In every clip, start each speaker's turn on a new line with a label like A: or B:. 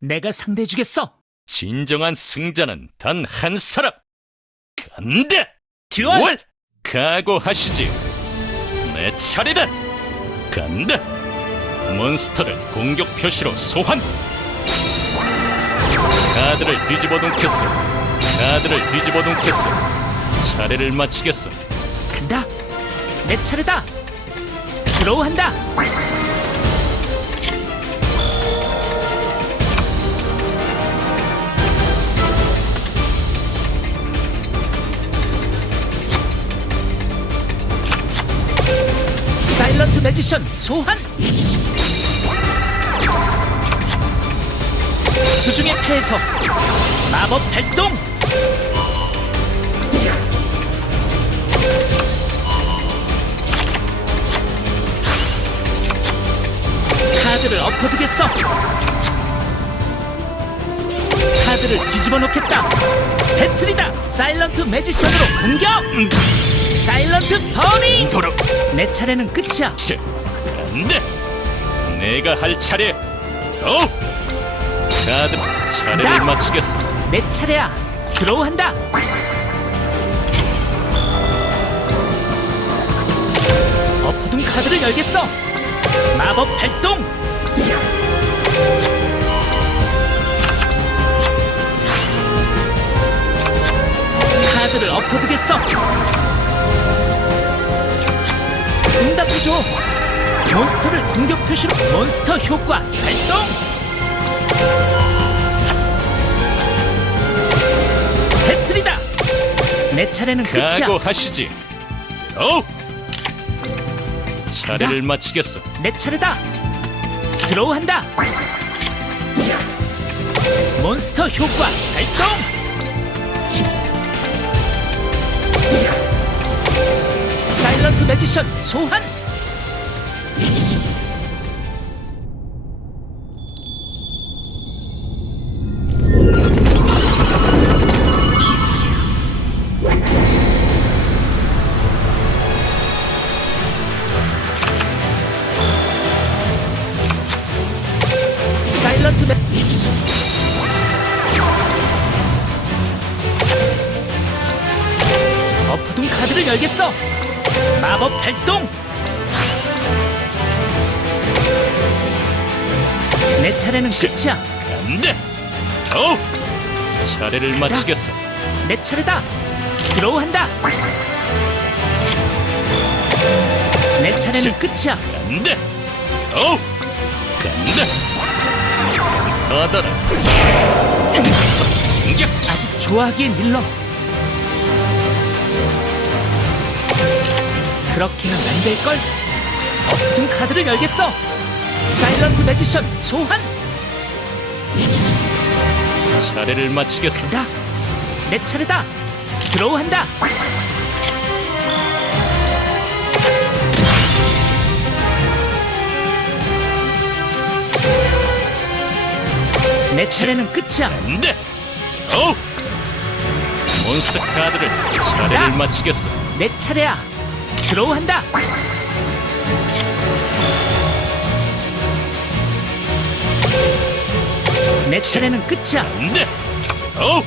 A: 내가 상대해 주겠어.
B: 진정한 승자는 단 한 사람. 간다.
A: 듀얼!
B: 듀얼 각오하시지. 내 차례다. 간다. 몬스터를 공격 표시로 소환. 카드를 뒤집어 놓겠어. 카드를 뒤집어 놓겠어. 차례를 마치겠어.
A: 간다. 내 차례다. 드로우한다. 매지션 소환. 수중의 폐해석 마법 발동. 카드를 엎어두겠어. 카드를 뒤집어 놓겠다. 배틀이다. 사일런트 매지션으로 공격. 사일런트 버닝.
B: 도로
A: 내 차례는 끝이야.
B: 치. 간다. 내가 할 차례. 오. 카드 차례를
A: 간다.
B: 마치겠어.
A: 내 차례야. 드로우한다. 엎어둔 카드를 열겠어. 마법 발동. 몬스터를 공격 표시로 몬스터 효과 발동. 배틀이다. 내 차례는 끝이야.
B: 각오하시지. 오. 차례를 마치겠어.
A: 내 차례다. 드로우한다. 몬스터 효과 발동. 사일런트 매지션 소환. 열겠어. 마법 발동. 내 차례는 끝이야.
B: 간다. 오. 차례를 마치겠어.
A: 내 차례다. 드로우한다. 내 차례는 끝이야.
B: 간다. 오. 간다. 받아라. 공격.
A: 아직 좋아하기엔 일러. 그렇게는 안 될걸? 엎어둔 카드를 열겠어. 사일런트 매지션 소환.
B: 차례를 마치겠어.
A: 나. 내 차례다. 드로우한다. 내 차례는 끝이야.
B: 간다. 오. 몬스터 카드를 차례를
A: 야!
B: 마치겠어.
A: 내 차례야. 드로우한다. 내 차례는 끝이야.
B: 간다. 오.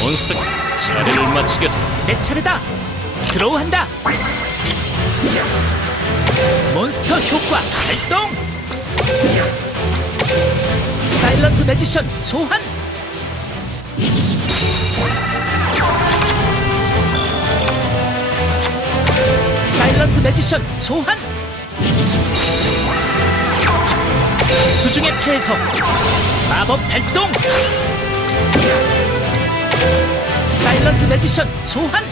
B: 몬스터 차례를 마치겠어.
A: 내 차례다. 드로우한다. 몬스터 효과 발동. 사일런트 매지션 소환. 매지션 소환. 수중의 폐해석 마법 발동. 사일런트 매지션 소환.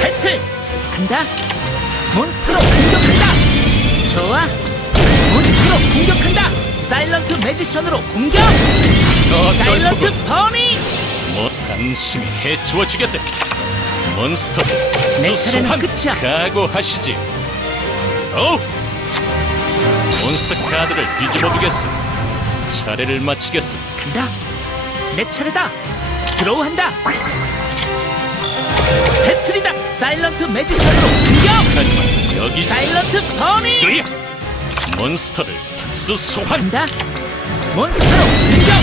A: 배틀 간다. 몬스터로 공격한다. 좋아. 몬스터로 공격한다. 사일런트 매지션으로 공격. 사일런트 버닝.
B: 뭐 당신이 해치워 주겠다. 몬스터
A: 내 차례는
B: 소환
A: 끝이야.
B: 각오하시지. 오. 몬스터 카드를 뒤집어 두겠어. 차례를 마치겠어.
A: 간다. 내 차례다. 드로우한다. 배틀이다. 사일런트 매지션으로 공격!
B: 하지만 여기서
A: 사일런트 버니!
B: 으야! 몬스터를 특수 소환
A: 간다. 몬스터로 공격!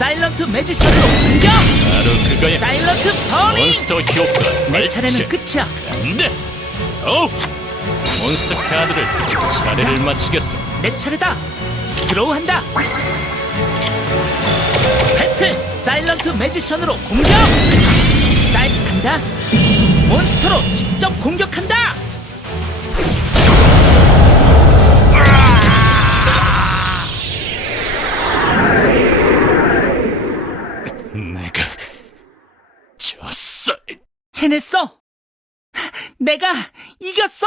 A: 사일런트 매지션으로 공격!
B: 바로 그거야
A: 사일런트 버니!
B: 몬스터 효과
A: 내 차례는. 끝이야.
B: 안돼 어 몬스터 카드를 차례를 마치겠어
A: 내 차례다. 드로우한다. 배틀 사일런트 매지션으로 공격. 사이 간다. 몬스터로 직접 공격한다. 해냈어. 내가 이겼어.